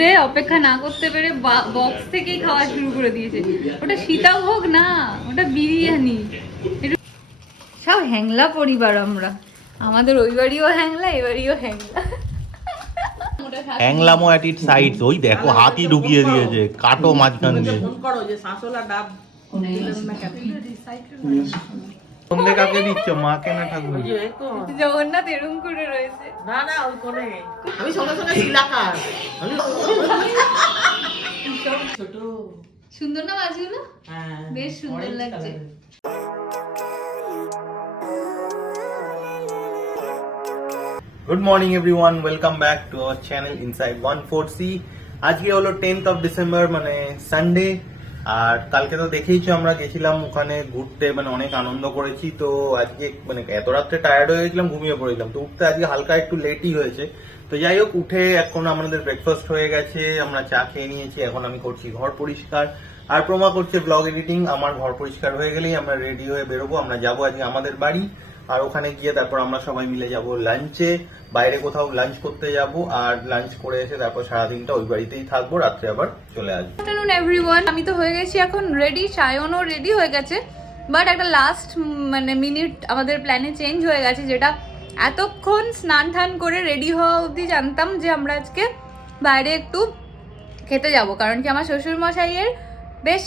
খিদে অপেক্ষা না করতে পেরে বক্স থেকেই খাওয়া শুরু করে দিয়েছে। ওটা সীতাভোগ না, ওটা বিরিয়ানি। সব হ্যাংলা পরিবার আমরা, আমাদের ওই বাড়িও হ্যাংলা, এ বাড়িও হ্যাংলা। হ্যাংলামো অ্যাট ইট সাইডস। ওই দেখো হাতি ঢুকিয়ে দিয়েছে, কাটো মাঝখান দিয়ে। সন্ধে কাকে দিচ্ছ, মাকে না ঠাকুর? জগন্নাথ এরকম করে রয়েছে। না না ওই কোণে আমি সঙ্গে সঙ্গে শিলাকার ছোট সুন্দর না মাছগুলো? হ্যাঁ বেশ সুন্দর লাগছে। Good morning everyone, welcome back to our channel inside 14C। আজকে হলো 10th অফ ডিসেম্বর, মানে সানডে। আর কালকে তো দেখেইছো আমরা গেছিলাম ওখানে ঘুরতে, মানে অনেক আনন্দ করেছি। তো আজকে মানে এত রাত্রে টায়ার্ড হয়ে গেছিলাম, ঘুমিয়ে পড়েছিলাম। তো উঠতে আজকে হালকা একটু লেটই হয়েছে। তো যাই হোক, উঠে এখন আমাদের ব্রেকফাস্ট হয়ে গেছে, আমরা চা খেয়ে নিয়েছি। এখন আমি করছি ঘর পরিষ্কার, আর প্রমা করছে ব্লগ এডিটিং। আমার ঘর পরিষ্কার হয়ে গেলেই আমরা রেডি হয়ে বেরোবো। আমরা যাবো আজকে আমাদের বাড়ি, আর ওখানে গিয়ে তারপর আমরা সবাই মিলে যাব লাঞ্চে, বাইরে কোথাও লাঞ্চ করতে যাব। আর লাঞ্চ করে এসে তারপর সারাদিনটা ওই বাড়িতেই থাকবো, রাত্রে আবার চলে আসবো। আফটারনুন এভরিওয়ান, আমি তো হয়ে গেছি এখন রেডি, সায়নও রেডি হয়ে গেছে। বাট একটা লাস্ট মানে মিনিট আমাদের প্ল্যানে চেঞ্জ হয়ে গেছে, যেটা এতক্ষণ স্নান টান করে রেডি হওয়া অবধি জানতাম যে আমরা আজকে বাইরে একটু খেতে যাব। কারণ কি আমার শ্বশুরমশাইয়ের বেশ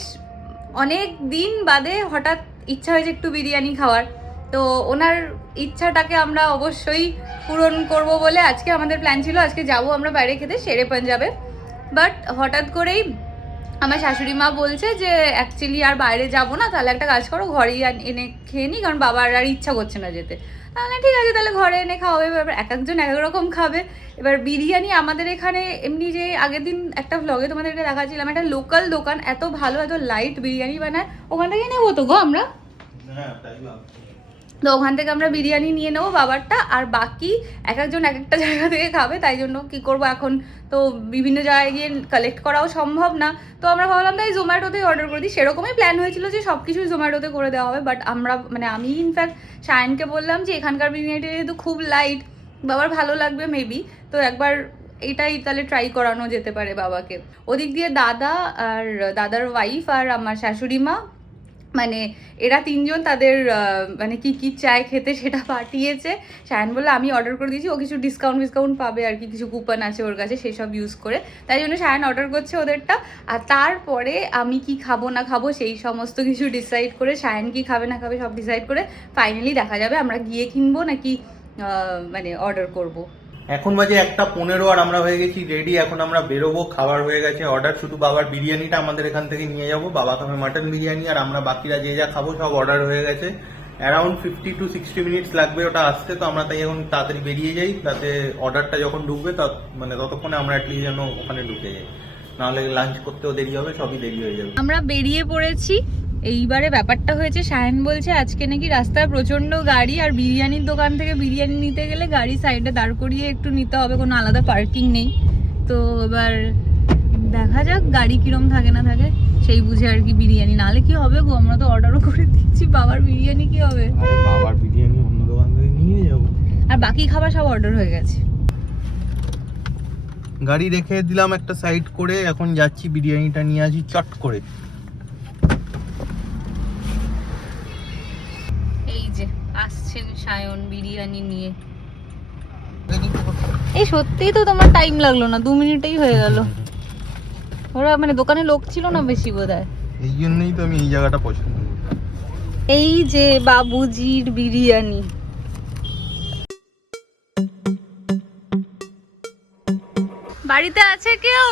অনেক দিন বাদে হঠাৎ ইচ্ছা হয়েছে একটু বিরিয়ানি খাওয়ার। তো ওনার ইচ্ছাটাকে আমরা অবশ্যই পূরণ করব বলে আজকে আমাদের প্ল্যান ছিল আজকে যাব আমরা বাইরে খেতে শেরে পাঞ্জাবে। বাট হঠাৎ করেই আমার শাশুড়ি মা বলছে যে অ্যাকচুয়ালি আর বাইরে যাব না, তাহলে একটা কাজ করো ঘরেই এনে খেয়ে নিই, কারণ বাবার আর ইচ্ছা করছে না যেতে। তাহলে ঠিক আছে, তাহলে ঘরে এনে খাওয়াবে। এবার এক একজন এক এক রকম খাবে। এবার বিরিয়ানি আমাদের এখানে এমনি যে আগের দিন একটা ভ্লগে তোমাদেরকে দেখাচ্ছিলাম, একটা লোকাল দোকান এত ভালো এত লাইট বিরিয়ানি বানায়, ওখান থেকে নেবো তো গো আমরা। তো ওখান থেকে আমরা বিরিয়ানি নিয়ে নেবো বাবারটা, আর বাকি এক একজন এক একটা জায়গা থেকে খাবে। তাই জন্য কি করব, এখন তো বিভিন্ন জায়গায় গিয়ে কালেক্ট করাও সম্ভব না। তো আমরা ভাবলাম তাই জোম্যাটোতেই অর্ডার করে দিই। সেরকমই প্ল্যান হয়েছিল যে সব কিছুই জোম্যাটোতে করে দেওয়া হবে। বাট আমরা মানে আমি ইনফ্যাক্ট সায়নকে বললাম যে এখানকার বিরিয়ানিটা যেহেতু খুব লাইট, বাবার ভালো লাগবে মেবি, তো একবার এটাই তাহলে ট্রাই করানো যেতে পারে বাবাকে। ওদিক দিয়ে দাদা আর দাদার ওয়াইফ আর আমার শাশুড়ি মা, মানে এরা তিনজন তাদের মানে কি কি চায় খেতে সেটা পাঠিয়েছে। সায়ন বলে আমি অর্ডার করে দিয়েছি, ও কিছু ডিসকাউন্ট পাবে আর কি, কিছু কুপন আছে ওর কাছে, সেই সব ইউজ করে। তাই জন্য সায়ন অর্ডার করছে ওদেরটা। আর তারপরে আমি কি খাবো না খাবো সেই সমস্ত কিছু ডিসাইড করে, সায়ন কি খাবে না খাবে সব ডিসাইড করে ফাইনালি দেখা যাবে আমরা গিয়ে কিনবো নাকি মানে অর্ডার করব। এখন বাজে 1:15 আর আমরা হয়ে গেছি রেডি। এখন আমরা বেরোবো, খাবার হয়ে গেছে অর্ডার। শুধু বাবার বিরিয়ানিটা আমাদের এখান থেকে নিয়ে যাবো। বাবা খাবে মাটন বিরিয়ানি, আর আমরা বাকিরা যে যা খাবো সব অর্ডার হয়ে গেছে। অ্যারাউন্ড 50 to 60 মিনিটস লাগবে ওটা আসতে। তো আমরা তাই এখন তাড়াতাড়ি বেরিয়ে যাই, তাতে অর্ডারটা যখন ঢুকবে মানে ততক্ষণে আমরা অ্যাটলিস্ট যেন ওখানে ঢুকে যাই, নাহলে লাঞ্চ করতেও দেরি হবে, সবই দেরি হয়ে যাবে। আমরা বেরিয়ে পড়েছি। এইবারে ব্যাপারটা হয়েছে, সায়ন বলছে আজকে নাকি রাস্তায় প্রচন্ড গাড়ি, আর বিরিয়ানির দোকান থেকে বিরিয়ানি নিতে গেলে গাড়ি সাইডে দাঁড় করিয়ে একটু নিতে হবে, কোনো আলাদা পার্কিং নেই। তো এবার দেখা যাক গাড়ি কিরম থাকে না থাকে, সেই বুঝে আর কি বিরিয়ানি। নাহলে কি হবে গো, আমরা তো অর্ডারও করে দিচ্ছি, বাবার বিরিয়ানি কি হবে? বাবার বিরিয়ানি অন্য দোকান থেকে নিয়ে যাবো। আর বাকি খাবার সব অর্ডার হয়ে গেছে। গাড়ি রেখে দিলাম একটা সাইড করে, এখন যাচ্ছি বিরিয়ানিটা নিয়ে আসি চট করে। এই যে আসছেন সায়ন বিরিয়ানি নিয়ে। এই সত্যিই তো তোমার টাইম লাগলো না, 2 মিনিটেই হয়ে গেল। ওরা মানে দোকানে লোক ছিল না বেশি বোধহয়, এই জন্যই তো আমি এই জায়গাটা পছন্দ করি। এই যে বাবুজির বিরিয়ানি। বাড়িতে আছে কেউ?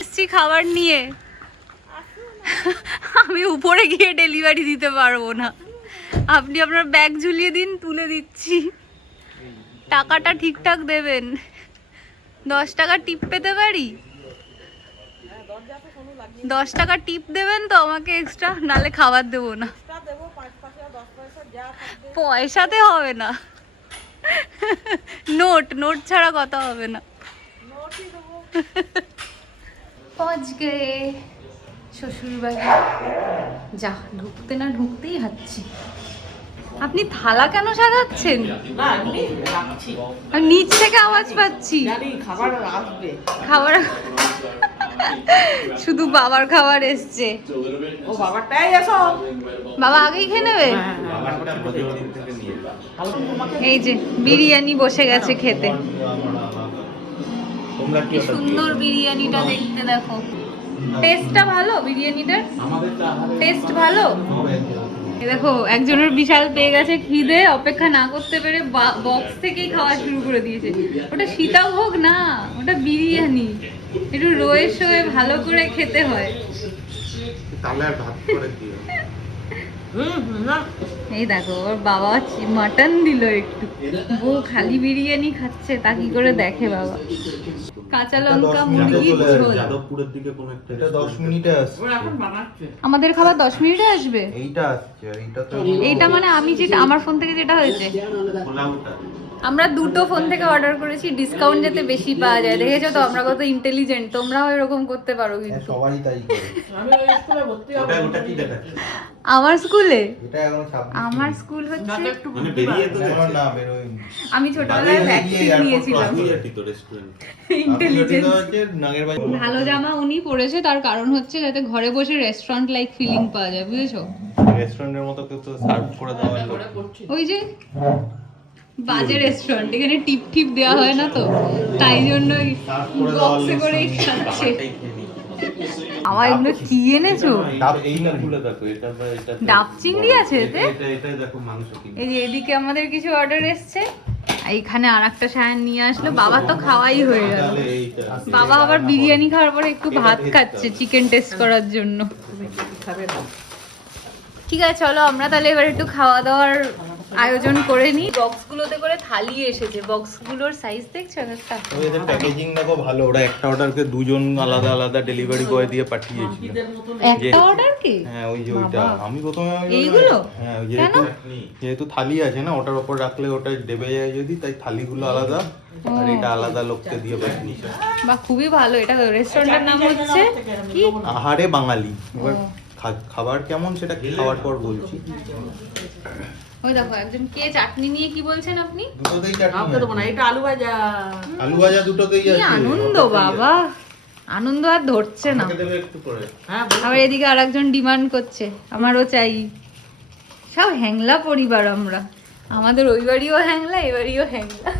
এসছি খাবার নিয়ে। আমি উপরে গিয়ে ডেলিভারি দিতে পারবো না, আপনি আপনার ব্যাগ ঝুলিয়ে দিন, তুলে দিচ্ছি। টাকাটা ঠিকঠাক দেবেন। 10 টাকা টিপ পেতে পারি? 10 টাকা টিপ দেবেন তো আমাকে এক্সট্রা, নালে খাবার দেবো না। পয়সাতে হবে না, নোট ছাড়া কথা হবে না। পৌঁছ গে শ্বশুর বাড়ি। যা ঢুকতে না ঢুকতেই হাঁটছি। আপনি থালা কেন সাজাচ্ছেন? না এমনি রাখছি। আর নিচ থেকে আওয়াজ পাচ্ছি। জানি খাবার আসবে। খাবার শুধু বাবার খাবার এসছে। ও বাবারটাই এসো। বাবা আগেই খেয়ে নেবে। হ্যাঁ, হ্যাঁ। বাবারটা প্রতিদিন থেকে নিয়ে ভালো তোমাকে এই যে বিরিয়ানি বসে গেছে খেতে। তোমরা কি কি সুন্দর বিরিয়ানিটা দেখতে দেখো। টেস্টটা ভালো বিরিয়ানিটার? টেস্ট ভালো? এই দেখো একজনের বিশাল পেয়ে গেছে খিদে, অপেক্ষা না করতে পেরে বক্স থেকেই খাওয়া শুরু করে দিয়েছে। ওটা সীতাভোগ না, ওটা বিরিয়ানি। একটু রয়ে শোয়ে ভালো করে খেতে হয়। তাহলে আর ভাত করে দিও। না এই দেখো ওর বাবা মাটন দিল একটু, বউ খালি বিরিয়ানি খাচ্ছে, তা কি করে দেখে বাবা। কাঁচা লঙ্কা মুরগির ঝোল। যাদবপুরের দিকে কোন একটা, এটা 10 মিনিটে আসছে। ওরা এখন বানাচ্ছে। আমাদের খাবার 10 মিনিটে আসবে? এইটা আসছে আর এইটা তো এইটা মানে আমি যেটা আমার ফোন থেকে যেটা হয়েছে। পোলাওটা। আমরা দুটো ফোন থেকে অর্ডার করেছি, ডিসকাউন্ট যাতে বেশি পাওয়া যায়। দেখেছো তো আমরা কত ইন্টেলিজেন্ট, তোমরাও এরকম করতে পারো হ্যাঁ, কিন্তু। সবারই তাই করে। আমি ওই স্কুলে ভর্তি হব। ওটা কি দেখাচ্ছে? আমার স্কুলে, এটা এখনো 26 আমার স্কুল হচ্ছে, যাতে একটু মানে বুদ্ধি বেরিয়ে তো বাড়ে। এখন না বেরোয়নি। আমি ছোটবেলায় ভ্যাকসিন নিয়েছিলাম। ইন্টেলিজেন্স। ভালো জামা উনি পরেছে, তার কারণ হচ্ছে যাতে ঘরে বসে রেস্টুরেন্ট লাইক ফিলিং পাওয়া যায়, বুঝেছো? রেস্টুরেন্টের মতো কেউ তো সার্ভ করে দেওয়ার লোক। ওই যে বাজে রেস্টুরেন্ট, এখানে টিপ টিপ দেওয়া হয় না তো, তাই জন্যই সার্ভ করে দেওয়ার বক্সে লোক। করেই খাচ্ছে। খাবারটাই খেয়ে নিই। আমার এগুলো কি এনেছো? ডাব এইটা খুলে দেখো, এটা বা এটা। ডাব চিংড়ি আছে এতে? এটা দেখো মাংস কি। এই যে এদিকে আমাদের কিছু অর্ডার এসছে, এইখানে আর একটা সায়ান নিয়ে আসলো। বাবা তো খাওয়াই হয়ে গেল। তাহলে এইটা। বাবা আবার বিরিয়ানি খাওয়ার পরে একটু ভাত খাচ্ছে চিকেন টেস্ট করার জন্য। খাবে না। ঠিক আছে চলো আমরা তাহলে এবার একটু খাওয়া দাওয়ার আয়োজন করে নিই। বক্সগুলোতে করে থালি এসেছে, বক্সগুলোর সাইজ দেখছো একটা? ওই এদের প্যাকেজিং দেখো ভালো, ওরা একটা অর্ডারকে দুজন আলাদা আলাদা ডেলিভারি বয় দিয়ে পাঠিয়েছিল। ঈদের মতন একটা অর্ডার কি? হ্যাঁ ওই যে ওইটা আমি প্রথমে এইগুলো? হ্যাঁ ওই কেন? যেহেতু থালি আছে না, ওটার উপর রাখলে ওটা দেবে যায় যদি, তাই থালিগুলো আলাদা আর এটা আলাদা লোককে দিয়ে পাঠিয়েছে। বা খুবই ভালো। এটা রেস্টুরেন্টের নাম হচ্ছে কি? আহারে বাঙালি। এবার খাবার কেমন সেটা খাওয়ার পর বলছি। ওই দেখো একজন কে চাটনি নিয়ে কি বলছেন আপনি? দুটোতেই কাউকে চাটনি দেবো না, এটা আলু ভাজা। আলু ভাজা দুটোতেই কি আছে। আনন্দ বাবা, আনন্দ আর ধরছে না। আমাকে দেবে একটু করে। হ্যাঁ বলো। আবার এদিকে আরেকজন ডিমান্ড করছে আমারও চাই। সব হ্যাংলা পরিবার আমরা, আমাদের ওই বাড়িও হ্যাংলা, এই বাড়িও হ্যাংলা।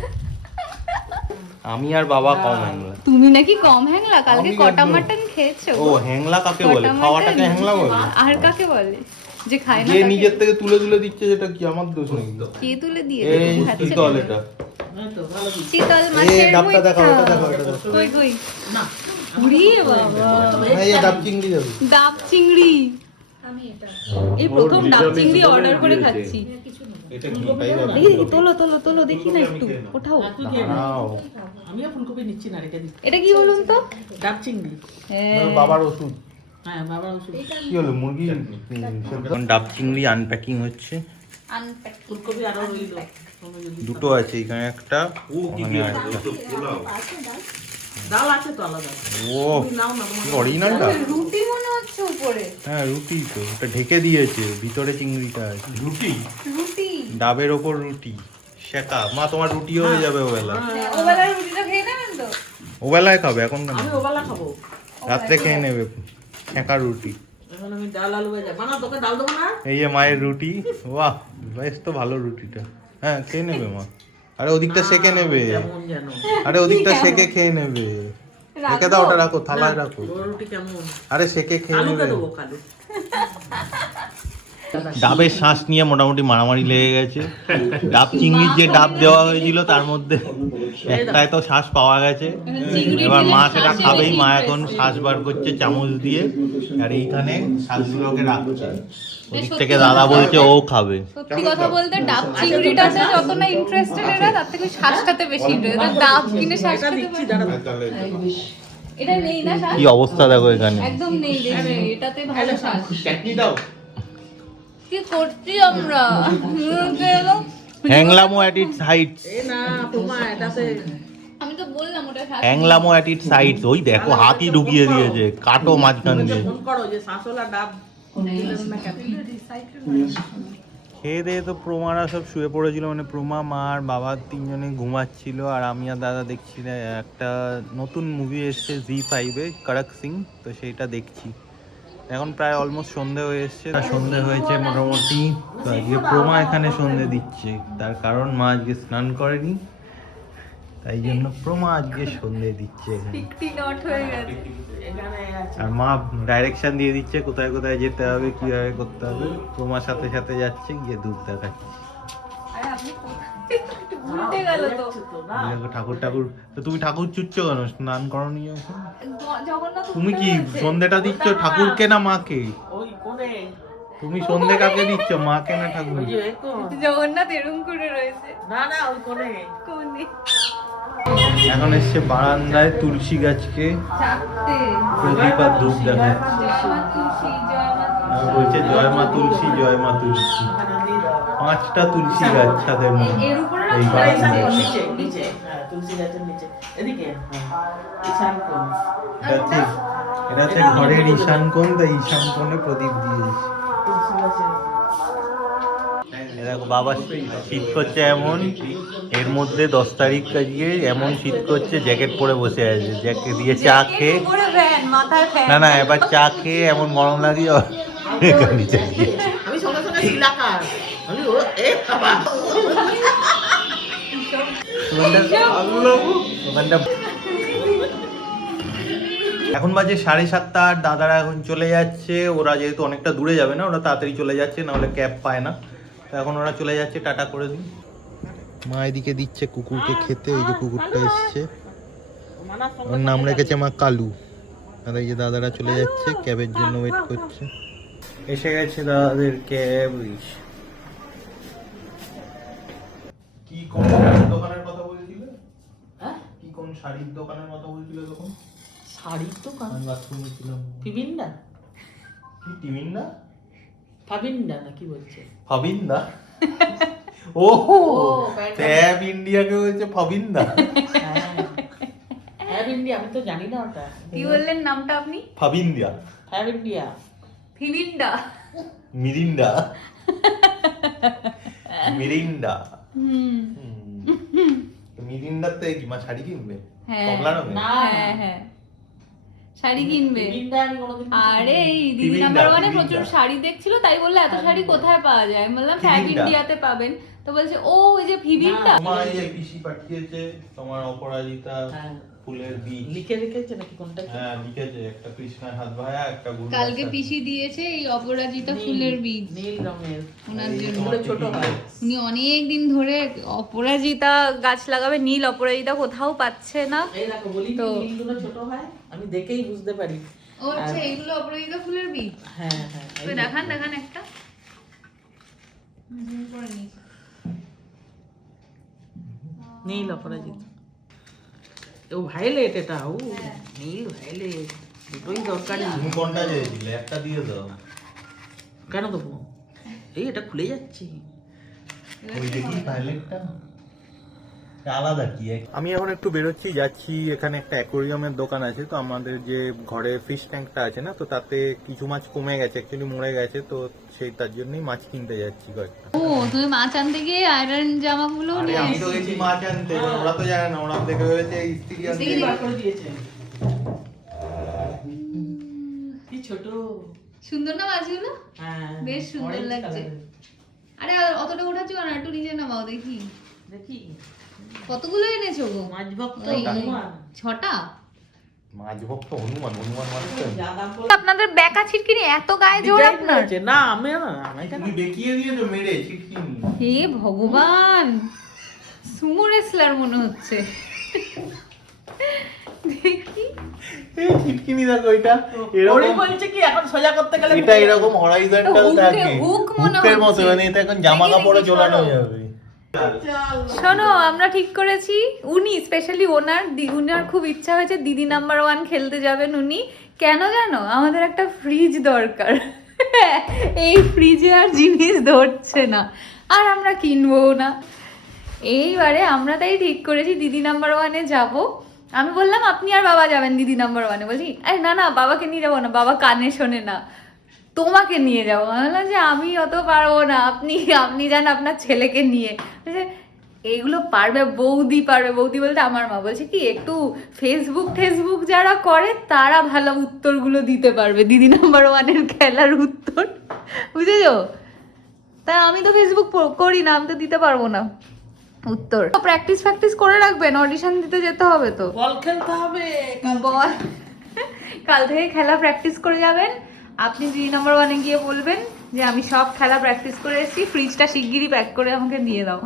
আমি আর বাবা কম হ্যাংলা। তুমি নাকি কম হ্যাংলা? কালকে আমি কটা একদম। মাটন খেয়েছো? ও হ্যাংলা কাকে বলে? কটা খাওয়াটাকে mutton? হ্যাংলা বলে? আর কাকে বলে যে খায় না? যে তাকে? নিজের থেকে তুলে তুলে দিচ্ছে সেটা কি আমার দোষ নাকি? কে তুলে দিয়ে এই শীতল এটা। এই তো ভালো দিন। শীতল এই মাছের ডাবটা দেখাও, মুইঠা। এটা দেখাও, এটা দেখাও। কই কই? না উড়ি বাবা, এই যে ডাব চিংড়ি যাবে। ডাব চিংড়ি। এই প্রথম ডাব চিংড়ি অর্ডার করে খাচ্ছি। এটা কি পাইবা? দেখি দেখি, তোলো তোলো তোলো দেখি না একটু, ওঠাও। হ্যাঁ, তুই দিয়ে দে। দাঁড়াও। আমিও ফুলকপি নিচ্ছি না, রেখে দিচ্ছি। এটা কি বলুন তো? ডাব চিংড়ি। হ্যাঁ। বাবার ওষুধ। হ্যাঁ বাবা ওষুধ। কি হলো মুরগি? ডাব চিংড়ি আনপ্যাকিং হচ্ছে। আনপ্যাক। ফুলকপি আরো রইলো। তুমি যদি দুটো আছে, এখানে একটা ওখানে একটা। ডাল আছে তো আলাদা। ও তুমি নাও না তোমার। অরিজিনালটা? রুটি মনে হচ্ছে উপরে। হ্যাঁ রুটি তো, ওটা ঢেকে দিয়েছে, ভিতরে চিংড়িটা আছে। রুটি? রুটি। ডাবের ওপর রুটি শেখা। মা তোমার রুটি হয়ে যাবে ওবেলা। হ্যাঁ, ওবেলার রুটিটা খেয়ে নেবেন তো? ওবেলায় খাবে, এখন কেন? আমি ওবেলা খাবো। রাত্রে খেয়ে নেবে শেখা রুটি। এখন আমি ডাল আলু ভাজা বানা, তোকে ডাল দেবো না? এই যে মায়ের রুটি। বাহ বেশ তো ভালো রুটিটা। হ্যাঁ খেয়ে নেবে মা। আরে ওদিকটা সেকে নেবে। কেমন যেন। আরে ওদিকটা সেকে খেয়ে নেবে। রেখে দাও, ওটা রাখো, থালায় রাখো। তোর রুটি কেমন? আরে সেকে খেয়ে আলুকে নেবে। দেবো কালু। ডাবের শ্বাস নিয়ে মোটামুটি মারামারি লেগে গেছে। ডাব চিংড়ির যে ডাব দেওয়া হয়েছিল তার মধ্যে একটাই তো শ্বাস পাওয়া গেছে। এবার মা সেটা খাবেই। মা এখন শ্বাস বার করছে চামচ দিয়ে, আর এইখানে শ্বাসগুলোকে রাখছে। ওদিক থেকে দাদা বলছে ও খাবে। সত্যি কথা বলতে ডাব চিংড়িটাতে যত না ইন্টারেস্টেড এরা, তার থেকে শ্বাসটাতে বেশি ইন্টারেস্টেড। ডাব কিনে শ্বাস এটা খেতে দিচ্ছি পারে। দাঁড়া। এটা নেই না শ্বাস? কি অবস্থা দেখো এখানে। একদম নেই দেখবে, এটাতে ভালো শ্বাস। চাটনি দাও। কি করছি আমরা? হ্যাংলামো অ্যাট ইটস হাইটস। এ না তোমা এটাতে আমি তো বললাম ওটা শ্বাস। হ্যাংলামো অ্যাট ইটস হাইটস। ওই দেখো হাতই ঢুকিয়ে দিয়েছে, কাটো মাঝখান দিয়ে। ফোন করো যে শাঁসওয়ালা ডাব দিলেন না কেন? খেয়ে দিয়ে তো প্রমারা সব শুয়ে পড়েছিল, মানে প্রমা, মা আর বাবা তিনজনে ঘুমাচ্ছিল, আর আমি আর দাদা দেখছি একটা নতুন মুভি এসছে জি5-এ, করক সিং, তো সেইটা দেখছি। এখন প্রায় অলমোস্ট সন্ধে হয়ে এসছে, সন্ধে হয়েছে মোটামুটি। তো আজকে প্রমা এখানে সন্ধে দিচ্ছে, তার কারণ মা আজকে স্নান করেনি, তাই জন্য প্রমা আজকে সন্ধে দিচ্ছে এখানে। পিকটি নট হয়ে গেছে। এখানে আছে আর মা ডাইরেকশন দিয়ে দিচ্ছে কোথায় কোথায় যেতে হবে, কিভাবে করতে হবে। প্রমার সাথে সাথে যাচ্ছে, গিয়ে দুধ দেখাচ্ছে। আরে আপনি কোথায়? একটু উল্টে গেল তো। তো না দেখো ঠাকুর ঠাকুর, তো তুমি ঠাকুর চুচ্ছ কেন? স্নান করনি এখন? জগন্নাথ তুমি কি উল্টে গেছে। সন্ধেটা দিচ্ছ ঠাকুরকে না মাকে? ওই কোণে তুমি সন্ধে কাকে দিচ্ছ, মাকে না ঠাকুর? ওই যে এই কোণ। জগন্নাথ এরম করে রয়েছে না না ওই কোণে কোনে এখন এসছে বারান্দায় তুলসী গাছকে চারটে। প্রদীপ আর ধূপ দেখাচ্ছে। জয় মা তুলসী, জয় মা তুলসী। বলছে জয় মা তুলসী, জয় মা তুলসী। ওখানে দিয়ে দাও 5টা তুলসী গাছ ছাদের মধ্যে। এর উপরে এই রাখা আর ঈশান বারান্দায়। কোণ নিচে নিচে হ্যাঁ তুলসী গাছের নিচে এদিকে হ্যাঁ ঈশান কোণ এটা হচ্ছে ঘরের ঈশান কোণ, তাই ঈশান কোণে প্রদীপ দিয়েছে। তুলসী গাছের দেখো বাবা শীত করছে এমন, এর মধ্যে 10 তারিখ আজকে, এমন শীত করছে জ্যাকেট পরে বসে আছে, জ্যাকেট দিয়ে চা খেয়ে। উপরে ফ্যান, মাথায় ফ্যান। না না, এবার চা খেয়ে এমন গরম লাগে নিচে গিয়েছে। আমি সঙ্গে সঙ্গে শিলাকার আমি ও এ বাবা এখন বাজে 7:30, আর দাদারা এখন চলে যাচ্ছে। ওরা যেহেতু অনেকটা দূরে যাবে না, ওরা তাড়াতাড়ি চলে যাচ্ছে, নাহলে ক্যাব পায় না। তো এখন ওরা চলে যাচ্ছে, টাটা করে দিন। মা এদিকে দিচ্ছে কুকুরকে খেতে, ওই যে কুকুরটা এসছে, ওর নাম রেখেছে মা কালু। আর এই যে দাদারা চলে যাচ্ছে, ক্যাবের জন্য ওয়েট করছে। এসে গেছে দাদাদের ক্যাব। কি কোন শাড়ির দোকানের কথা বলছিলে? হ্যাঁ কি কোন শাড়ির দোকানের কথা বলছিলে তখন? শাড়ির দোকান আমি বাথরুমে ছিলাম। ফিবিন্ডা কি টিমিন্দা? ফাবিন্ডা না কি বলছে ফবিন্দা? ওহো, প্যান্ট ট্যাব ইন্ডিয়াকে বলছে ফবিন্দা। হ্যাভ ইন্ডিয়া আমি তো জানি না ওটা কি বললেন নামটা আপনি? ফবিন্দা, হ্যাভ ইন্ডিয়া ফিবিন্ডা। Mirinda, Mirinda. হুম। মিরিন্ডাতে কি মা শাড়ি কিনবে? হ্যাঁ। কমলা রঙের? না হ্যাঁ হ্যাঁ, শাড়ি কিনবে। ফিবিন্ডা আমি কোনোদিন আরে এই দিদি ফিবিন্ডা, নাম্বার ওয়ানে ফিবিন্ডা। প্রচুর শাড়ি দেখছিল, তাই বললো এত শাড়ি কোথায় পাওয়া যায়। আমি বললাম ফ্যাব ফিবিন্ডা। ইন্ডিয়াতে পাবেন। তো বলছে ও ওই যে ফিবিন্ডা। তোমার এই যে পিসি পাঠিয়েছে তোমার অপরাজিতা হ্যাঁ। ফুলের বীজ। লিখে রেখেছে নাকি কোনটা কি? হ্যাঁ লিখেছে, একটা কৃষ্ণের হাত ভায়া, একটা গুরু। কালকে পিসি দিয়েছে এই অপরাজিতা ফুলের বীজ নীল রঙের ওনার এই জন্য। এগুলো ছোট হয় উনি অনেক দিন ধরে অপরাজিতা গাছ লাগাবে, নীল অপরাজিতা কোথাও পাচ্ছে না। এই দেখো বলি তো- নীলগুলো ছোট হয় আমি দেখেই বুঝতে পারি ও আচ্ছা, এগুলো অপরাজিতা ফুলের বীজ। হ্যাঁ হ্যাঁ তো দেখান দেখান একটা। নীল অপরাজিত ও ভায়োলেট এটা ও নীল ভায়োলেট দুটোই দরকারি তুমি কোনটা চেয়েছিলে? একটা দিয়ে দাও। কেন দেবো এই এটা খুলে যাচ্ছে ওই দেখি ভায়োলেটটা আলাদা কি। আমি এখন একটু বেরোচ্ছি, যাচ্ছি, এখানে একটা অ্যাকোরিয়ামের দোকান আছে। তো আমাদের যে ঘরে ফিশ ট্যাঙ্কটা আছে না, তো তাতে কিছু মাছ কমে গেছে, অ্যাকচুয়ালি মরে গেছে, তো সেই তার জন্যই মাছ কিনতে যাচ্ছি কয়েকটা। ও তুমি মাছ আনতে গিয়ে আয়রন জামাগুলো আরে নিয়ে আমি তো এসেছি। গেছি মাছ আনতে, ওরা তো জানে না, ওরা দেখে ভেবেছে ইস্ত্রি আনতে। দেখি বার করে দিয়েছে কি ছোট সুন্দর না মাছগুলো? হ্যাঁ বেশ সুন্দর orange লাগছে। colour-এর। আরে অতটা ওঠাচ্ছ কেন, একটু নিচে নামাও দেখি। দেখি কতগুলো এনেছো গো? মাছ ভক্ত ওই হনুমান 6টা। মাছ ভক্ত হনুমান, হনুমান মাছ তো। যা দাম বলে আপনাদের বেকা ছিটকিনি এত গায়ে জোর design আপনার? করেছে। না আমি না আমি কেন তুমি দেখিয়ে দিয়েছো মেরে ছিটকিনি। হে ভগবান, সুমো রেসলার মনে হচ্ছে। দেখি এই ছিটকিনি দেখো, এটা ওরে এরকম, বলছে কি এখন সোজা করতে গেলে এটা এরকম হরাইজন্টাল হুকে- থাকে, হুক মনে হুকের মতো, হচ্ছে। মানে এটা এখন জামা দেখি, কাপড়ে দেখি, ঝোলানো সরো। যাবে। শোনো, আমরা ঠিক করেছি, উনি স্পেশালি ওনার খুব ইচ্ছা হয়েছে দিদি নাম্বার 1 খেলতে যাবেন উনি। কেন জানো? আমাদের একটা ফ্রিজ দরকার। এই ফ্রিজে আর জিনিস ধরছে না, আর আমরা কিনবো না। এইবারে আমরা তাই ঠিক করেছি দিদি নাম্বার 1-এ যাবো। আমি বললাম আপনি আর বাবা যাবেন দিদি নাম্বার 1-এ, বলছি আরে না না বাবাকে নিয়ে যাবো না, বাবা কানে শোনে না। তোমাকে নিয়ে যাবো। আমি বললাম যে আমি অত পারবো না, আপনি যান আপনার ছেলেকে নিয়ে। বলছে, এগুলো পারবে বৌদি পারবে। বৌদি বলতে আমার মা বলছে কি একটু ফেসবুক যারা করে তারা ভালো উত্তরগুলো দিতে পারবে, দিদি নাম্বার ওয়ানের খেলার উত্তর, বুঝেছো? তা আমি তো ফেসবুক করি না, আমি তো দিতে পারবো না উত্তর। প্র্যাকটিস করে রাখবেন, অডিশন দিতে যেতে হবে তো। বল খেলতে হবে বল কাল থেকে খেলা প্র্যাকটিস করে যাবেন। আপনি দিদি নাম্বার ওয়ানে গিয়ে বলবেন যে আমি সব খেলা প্র্যাকটিস করে এসেছি, ফ্রিজটা শিগগিরই প্যাক করে আমাকে দিয়ে দাও,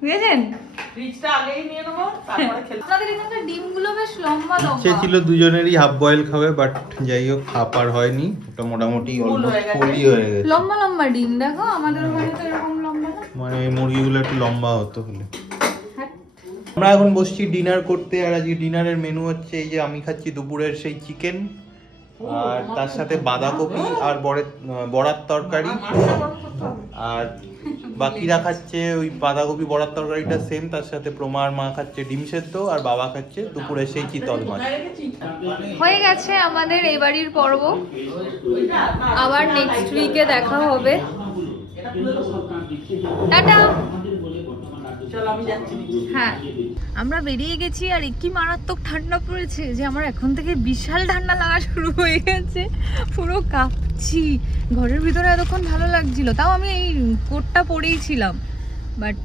বুঝেছেন? ফ্রিজটা আগেই নিয়ে নেবো, তারপরে খেলতে। আপনাদের এখানকার ডিমগুলো বেশ লম্বা ইচ্ছে লম্বা। ছিল দুজনেরই হাফ বয়েল খাবে, বাট যাই হোক হাফ আর হয়নি, ওটা মোটামুটি ফুল হয়ে গেছে। ফুলই হয়ে গেছে। লম্বা লম্বা ডিম দেখো, আমাদের ওখানে তো এরকম লম্বা না। মানে মুরগিগুলো একটু লম্বা হতো হলে। হ্যাঁ। আমরা এখন বসছি ডিনার করতে, আর আজকে ডিনারের মেনু হচ্ছে এই যে আমি খাচ্ছি দুপুরের সেই চিকেন, আর তার সাথে বাঁধাকপি আর বড়ার তরকারি, আর বাকিরা খাচ্ছে ওই বাঁধাকপি বড়ার তরকারিটা সেম, তার সাথে প্রমার মা খাচ্ছে ডিম সেদ্ধ, আর বাবা খাচ্ছে দুপুরে সেই চিতল মাছ। হয়ে গেছে আমাদের এই বাড়ির পর্ব, আবার নেক্সট উইকে দেখা হবে। টাটা। চলো আমি যাচ্ছি নিচে। হ্যাঁ, আমরা বেরিয়ে গেছি, আর কি মারাত্মক ঠান্ডা পড়েছে যে আমার এখন থেকে বিশাল ঠান্ডা লাগা শুরু হয়ে গেছে, পুরো কাঁপছি। ঘরের ভিতরে এতক্ষণ ভালো লাগছিল, তাও আমি এই কোটটা পরেই ছিলাম, বাট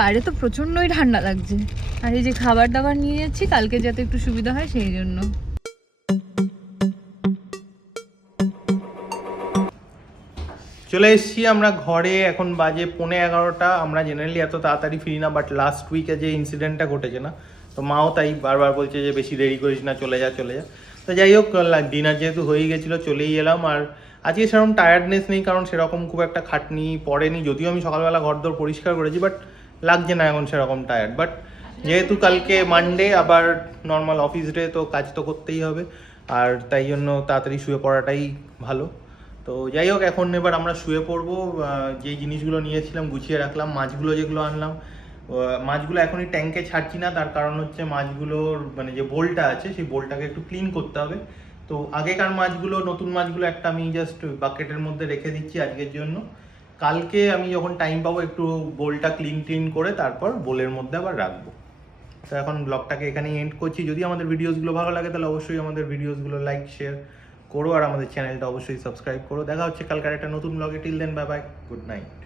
বাইরে তো প্রচণ্ডই ঠান্ডা লাগছে। আর এই যে খাবার দাবার নিয়ে যাচ্ছি কালকে যাতে একটু সুবিধা হয় সেই জন্য। চলে এসেছি আমরা ঘরে, এখন বাজে 11:15। আমরা জেনারেলি এত তাড়াতাড়ি ফিরি না, বাট লাস্ট উইকে যে ইনসিডেন্টটা ঘটেছে না, তো মাও তাই বারবার বলছে যে বেশি দেরি করিস না, চলে যা। তো যাই হোক, ডিনার যেহেতু হয়ে গেছিলো চলেই এলাম। আর আজকে সেরকম টায়ার্ডনেস নেই, কারণ সেরকম খুব একটা খাটনি পড়েনি, যদিও আমি সকালবেলা ঘরদোর পরিষ্কার করেছি, বাট লাগছে না এখন সেরকম টায়ার্ড। বাট যেহেতু কালকে মানডে, আবার নর্মাল অফিস ডে, তো কাজ তো করতেই হবে, আর তাই জন্য তাড়াতাড়ি শুয়ে পড়াটাই ভালো। তো যাই হোক, এখন এবার আমরা শুয়ে পড়বো। যেই জিনিসগুলো নিয়েছিলাম গুছিয়ে রাখলাম, মাছগুলো যেগুলো আনলাম, মাছগুলো এখনই ট্যাঙ্কে ছাড়ছি না, তার কারণ হচ্ছে মাছগুলোর মানে যে বোলটা আছে সেই বোলটাকে একটু ক্লিন করতে হবে। তো আগেকার মাছগুলো, নতুন মাছগুলো একটা আমি জাস্ট বাকেটের মধ্যে রেখে দিচ্ছি আজকের জন্য। কালকে আমি যখন টাইম পাবো একটু বোলটা ক্লিন করে তারপর বোলের মধ্যে আবার রাখবো। তো এখন ব্লগটাকে এখানেই এন্ড করছি। যদি আমাদের ভিডিওসগুলো ভালো লাগে তাহলে অবশ্যই আমাদের ভিডিওসগুলো লাইক শেয়ার করো, আর আমাদের চ্যানেলটা অবশ্যই সাবস্ক্রাইব করো। দেখা হচ্ছে কালকার একটা নতুন ব্লগে। Till then, bye bye, good night.